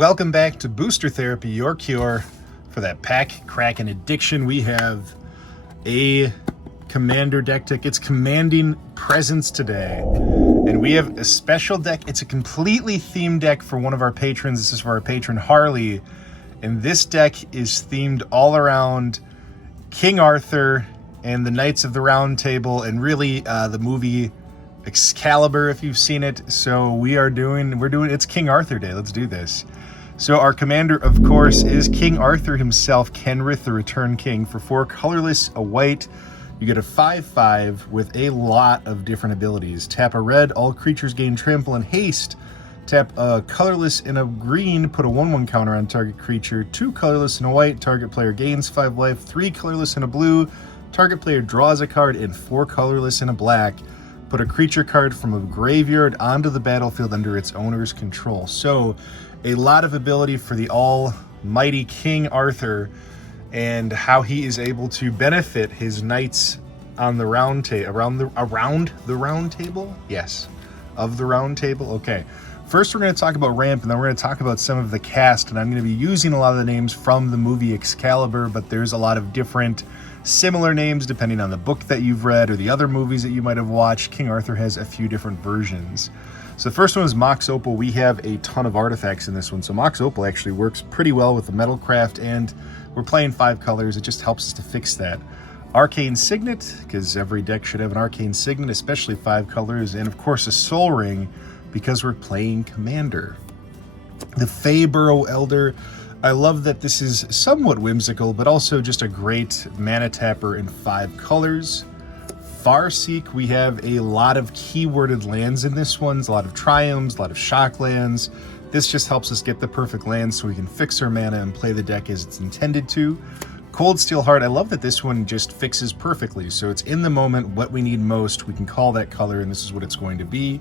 Welcome back to Booster Therapy, your cure for that pack cracking addiction. We have a commander deck tech. It's Commanding Presence today. And we have a special deck. It's a completely themed deck for one of our patrons. This is for our patron Harley. And this deck is themed all around King Arthur and the Knights of the Round Table, and really the movie Excalibur, if you've seen it. So we're doing it's King Arthur Day. Let's do this. So our commander, of course, is King Arthur himself, Kenrith, the Return King. For 4 colorless, a white, you get a 5/5 with a lot of different abilities. Tap a red, all creatures gain trample and haste. Tap a colorless and a green, put a 1/1 counter on target creature. 2 colorless and a white, target player gains 5 life. 3 colorless and a blue, target player draws a card. And 4 colorless and a black, put a creature card from a graveyard onto the battlefield under its owner's control. So a lot of ability for the almighty King Arthur, and how he is able to benefit his knights on the round table, around the round table. Yes, of the round table. Okay. First, we're going to talk about ramp, and then we're going to talk about some of the cast, and I'm going to be using a lot of the names from the movie Excalibur, but there's a lot of different similar names depending on the book that you've read or the other movies that you might have watched. King Arthur has a few different versions. So the first one is Mox Opal. We have a ton of artifacts in this one, so Mox Opal actually works pretty well with the Metalcraft, and we're playing 5 colors. It just helps us to fix that. Arcane Signet, because every deck should have an Arcane Signet, especially 5 colors, and of course a Soul Ring, because we're playing Commander. The Feyburrow Elder, I love that this is somewhat whimsical, but also just a great mana tapper in 5 colors. Farseek, we have a lot of keyworded lands in this one, a lot of Triumphs, a lot of shock lands. This just helps us get the perfect lands so we can fix our mana and play the deck as it's intended to. Cold Steel Heart, I love that this one just fixes perfectly, so it's in the moment what we need most. We can call that color, and this is what it's going to be.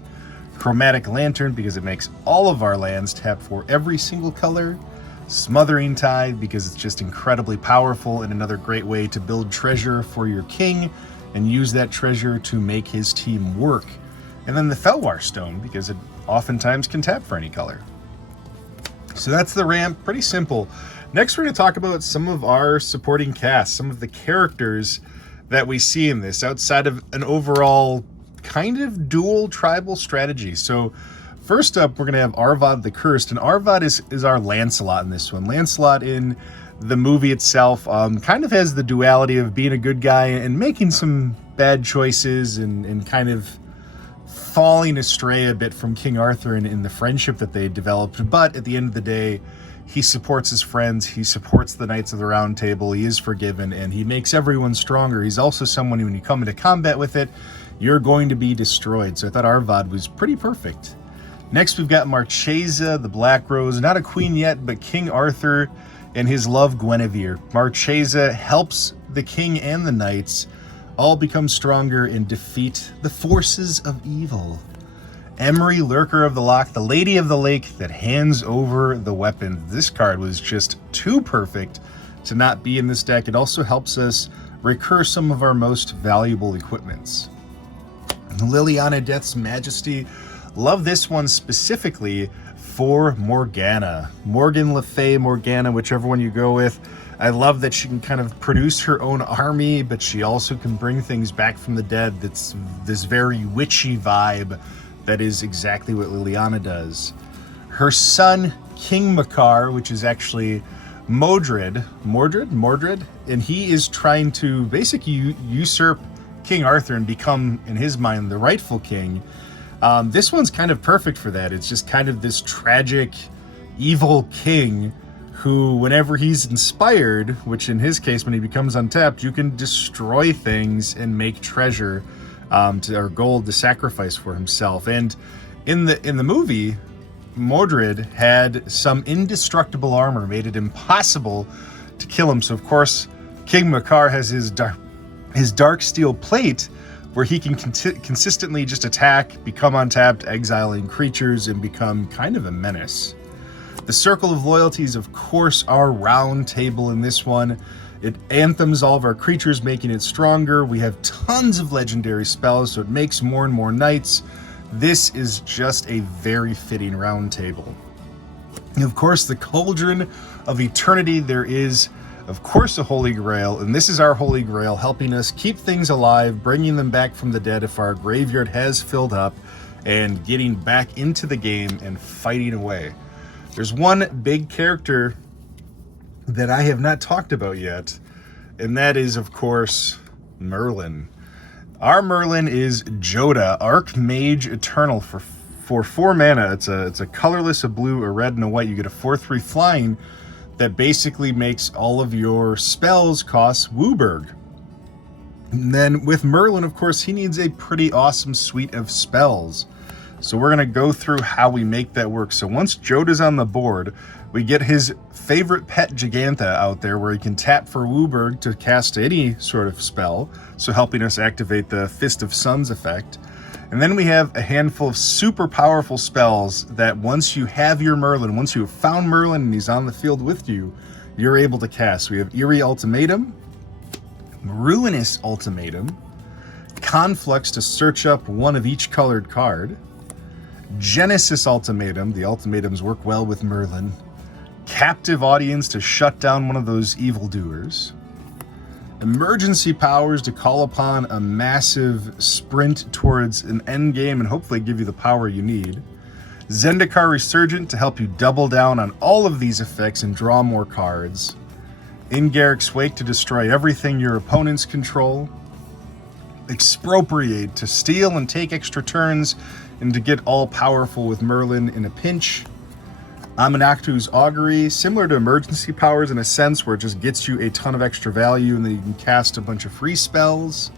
Chromatic Lantern, because it makes all of our lands tap for every single color. Smothering Tide, because it's just incredibly powerful and another great way to build treasure for your king and use that treasure to make his team work. And then the Felwar Stone, because it oftentimes can tap for any color. So that's the ramp, pretty simple. Next, we're going to talk about some of our supporting cast, some of the characters that we see in this outside of an overall kind of dual tribal strategy. So first up, we're going to have Arvad the Cursed, and Arvad is our Lancelot in this one. Lancelot in the movie itself kind of has the duality of being a good guy and making some bad choices and kind of falling astray a bit from King Arthur in the friendship that they developed. But at the end of the day, he supports his friends, he supports the Knights of the Round Table, he is forgiven, and he makes everyone stronger. He's also someone who, when you come into combat with it, you're going to be destroyed. So I thought Arvad was pretty perfect. Next, we've got Marchesa, the Black Rose. Not a queen yet, but King Arthur and his love Guinevere. Marchesa helps the king and the knights all become stronger and defeat the forces of evil. Emery, Lurker of the Loch, the Lady of the Lake that hands over the weapon. This card was just too perfect to not be in this deck. It also helps us recur some of our most valuable equipments. Liliana, Death's Majesty. Love this one specifically for Morgana. Morgan Le Fay, Morgana, whichever one you go with. I love that she can kind of produce her own army, but she also can bring things back from the dead. That's this very witchy vibe that is exactly what Liliana does. Her son, King Makar, which is actually Mordred, and he is trying to basically usurp King Arthur and become, in his mind, the rightful king. This one's kind of perfect for that. It's just kind of this tragic, evil king who, whenever he's inspired, which in his case, when he becomes untapped, you can destroy things and make treasure or gold to sacrifice for himself. And in the movie, Mordred had some indestructible armor, made it impossible to kill him. So of course, King Makar has his dark steel plate, where he can consistently just attack, become untapped, exiling creatures, and become kind of a menace. The Circle of Loyalties, of course, our round table in this one. It anthems all of our creatures, making it stronger. We have tons of legendary spells, so it makes more and more knights. This is just a very fitting round table. And of course, the Cauldron of Eternity. There is, of course, a Holy Grail, and this is our Holy Grail, helping us keep things alive, bringing them back from the dead if our graveyard has filled up, and getting back into the game and fighting away. There's one big character that I have not talked about yet, and that is, of course, Merlin. Our Merlin is Jodah, Archmage Eternal for 4 mana. It's a colorless, a blue, a red, and a white. You get a 4/3 flying that basically makes all of your spells cost Wooburg. And then with Merlin, of course, he needs a pretty awesome suite of spells. So we're going to go through how we make that work. So once Jodah's on the board, we get his favorite pet Gigantha out there where he can tap for Wooburg to cast any sort of spell, so helping us activate the Fist of Suns effect. And then we have a handful of super powerful spells that once you have your Merlin, once you have found Merlin and he's on the field with you, you're able to cast. We have Eerie Ultimatum, Ruinous Ultimatum, Conflux to search up one of each colored card, Genesis Ultimatum, the ultimatums work well with Merlin, Captive Audience to shut down one of those evildoers, Emergency Powers to call upon a massive sprint towards an end game and hopefully give you the power you need, Zendikar Resurgent to help you double down on all of these effects and draw more cards, Ingarrick's Wake to destroy everything your opponents control, Expropriate to steal and take extra turns and to get all powerful with Merlin in a pinch, Amanaktu's Augury, similar to Emergency Powers in a sense where it just gets you a ton of extra value and then you can cast a bunch of free spells.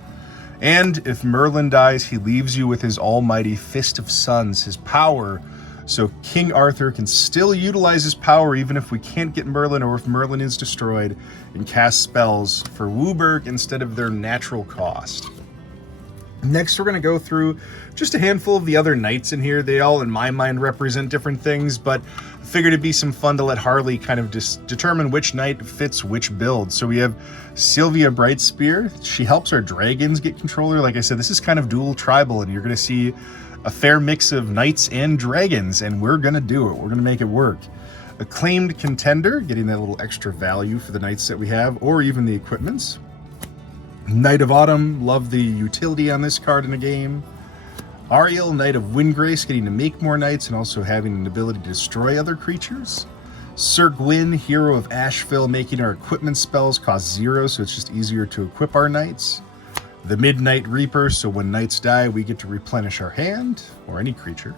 And if Merlin dies, he leaves you with his almighty Fist of Suns, his power, so King Arthur can still utilize his power even if we can't get Merlin or if Merlin is destroyed, and cast spells for Wooburg instead of their natural cost. Next, we're going to go through just a handful of the other knights in here. They all, in my mind, represent different things, but I figured it'd be some fun to let Harley kind of determine which knight fits which build. So we have Sylvia Brightspear. She helps our dragons get controller. Like I said, this is kind of dual tribal, and you're going to see a fair mix of knights and dragons, and we're going to do it. We're going to make it work. Acclaimed Contender, getting that little extra value for the knights that we have, or even the equipments. Knight of Autumn, love the utility on this card in a game. Ariel, Knight of Windgrace, getting to make more knights and also having an ability to destroy other creatures. Sir Gwyn, Hero of Asheville, making our equipment spells cost 0, so it's just easier to equip our knights. The Midnight Reaper, so when knights die, we get to replenish our hand, or any creature.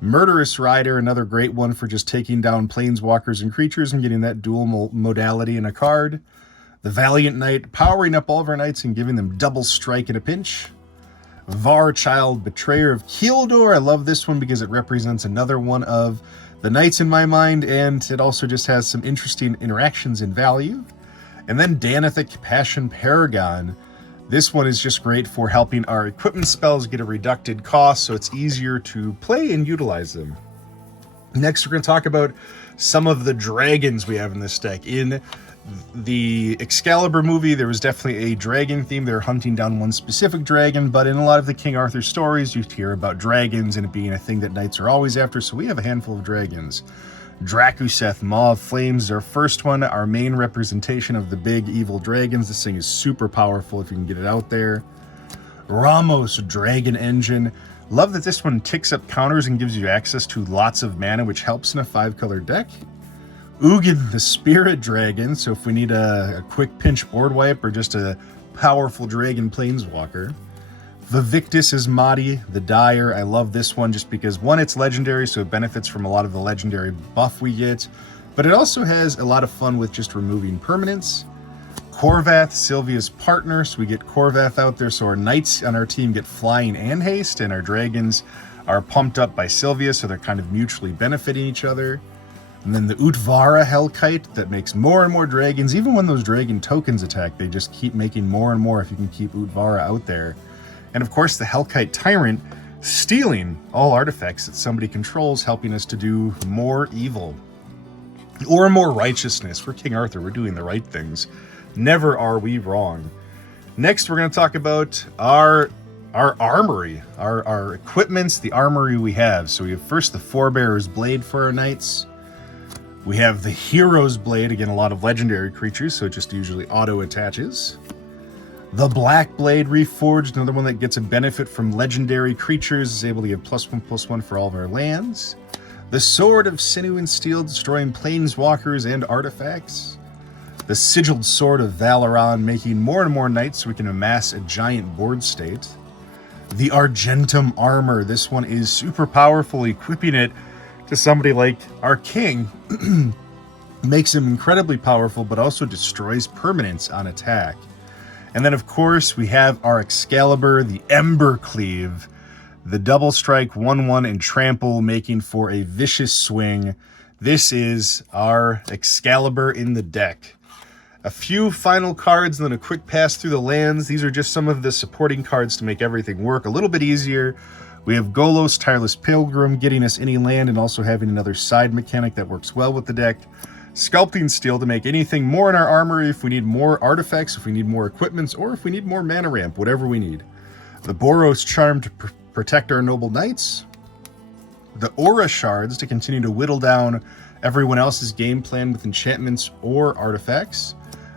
Murderous Rider, another great one for just taking down planeswalkers and creatures and getting that dual modality in a card. The Valiant Knight, powering up all of our knights and giving them double strike in a pinch. Varchild, Betrayer of Keeldor. I love this one because it represents another one of the knights in my mind, and it also just has some interesting interactions and value. And then Danithic Passion Paragon. This one is just great for helping our equipment spells get a reducted cost, so it's easier to play and utilize them. Next, we're going to talk about some of the dragons we have in this deck. In the Excalibur movie, there was definitely a dragon theme. They're hunting down one specific dragon, but in a lot of the King Arthur stories, you hear about dragons and it being a thing that knights are always after, so we have a handful of dragons. Drakuseth, Maw of Flames is our first one, our main representation of the big evil dragons. This thing is super powerful if you can get it out there. Ramos, Dragon Engine. Love that this one ticks up counters and gives you access to lots of mana, which helps in a 5-color deck. Ugin, the Spirit Dragon, so if we need a quick pinch board wipe or just a powerful dragon planeswalker. Vivictus Asmati, the Dire. I love this one just because, one, it's legendary, so it benefits from a lot of the legendary buff we get, but it also has a lot of fun with just removing permanents. Korvath, Sylvia's partner, so we get Korvath out there, so our knights on our team get flying and haste, and our dragons are pumped up by Sylvia, so they're kind of mutually benefiting each other. And then the Utvara Hellkite that makes more and more dragons. Even when those dragon tokens attack, they just keep making more and more if you can keep Utvara out there. And of course, the Hellkite Tyrant, stealing all artifacts that somebody controls, helping us to do more evil. Or more righteousness. For King Arthur, we're doing the right things. Never are we wrong. Next, we're going to talk about our armory, our equipments, the armory we have. So we have first the Forebearer's Blade for our knights. We have the Hero's Blade, again, a lot of legendary creatures, so it just usually auto-attaches. The Black Blade Reforged, another one that gets a benefit from legendary creatures, is able to give +1/+1 for all of our lands. The Sword of Sinew and Steel, destroying planeswalkers and artifacts. The Sigiled Sword of Valoran, making more and more knights so we can amass a giant board state. The Argentum Armor, this one is super powerful. Equipping it to somebody like our king makes him incredibly powerful, but also destroys permanents on attack. And then, of course, we have our Excalibur, the Ember Cleave, the double strike 1/1 and trample, making for a vicious swing. This is our Excalibur in the deck. A few final cards and then a quick pass through the lands. These are just some of the supporting cards to make everything work a little bit easier. We have Golos, Tireless Pilgrim, getting us any land and also having another side mechanic that works well with the deck. Sculpting Steel to make anything more in our armory if we need more artifacts, if we need more equipments, or if we need more mana ramp, whatever we need. The Boros Charm to protect our noble knights. The Aura Shards to continue to whittle down everyone else's game plan with enchantments or artifacts.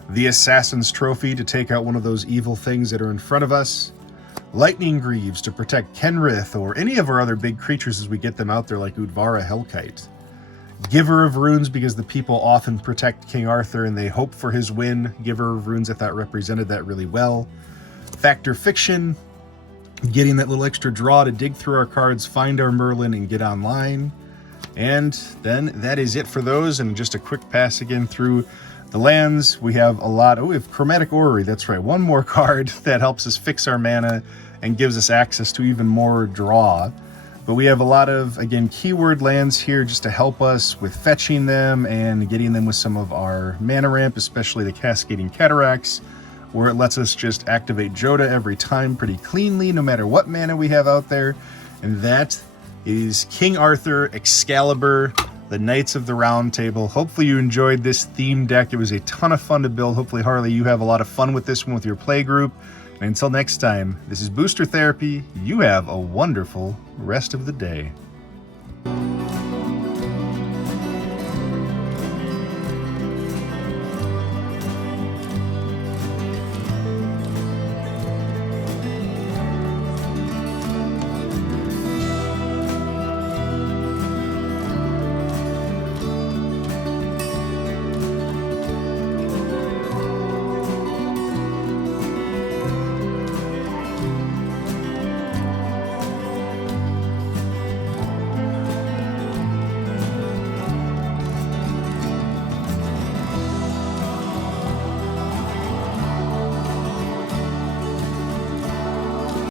The Assassin's Trophy to take out one of those evil things that are in front of us. Lightning Greaves to protect Kenrith or any of our other big creatures as we get them out there, like Udvara Hellkite. Giver of Runes, because the people often protect King Arthur and they hope for his win. Giver of Runes, I thought, represented that really well. Factor Fiction, getting that little extra draw to dig through our cards, find our Merlin, and get online. And then that is it for those, and just a quick pass again through the lands. We have a lot. Oh, we have Chromatic Orrery. That's right. One more card that helps us fix our mana and gives us access to even more draw. But we have a lot of, again, keyword lands here just to help us with fetching them and getting them with some of our mana ramp, especially the Cascading Cataracts, where it lets us just activate Joda every time pretty cleanly, no matter what mana we have out there. And that is King Arthur, Excalibur, the Knights of the Round Table. Hopefully you enjoyed this theme deck. It was a ton of fun to build. Hopefully, Harley, you have a lot of fun with this one with your play group. And until next time, this is Booster Therapy. You have a wonderful rest of the day.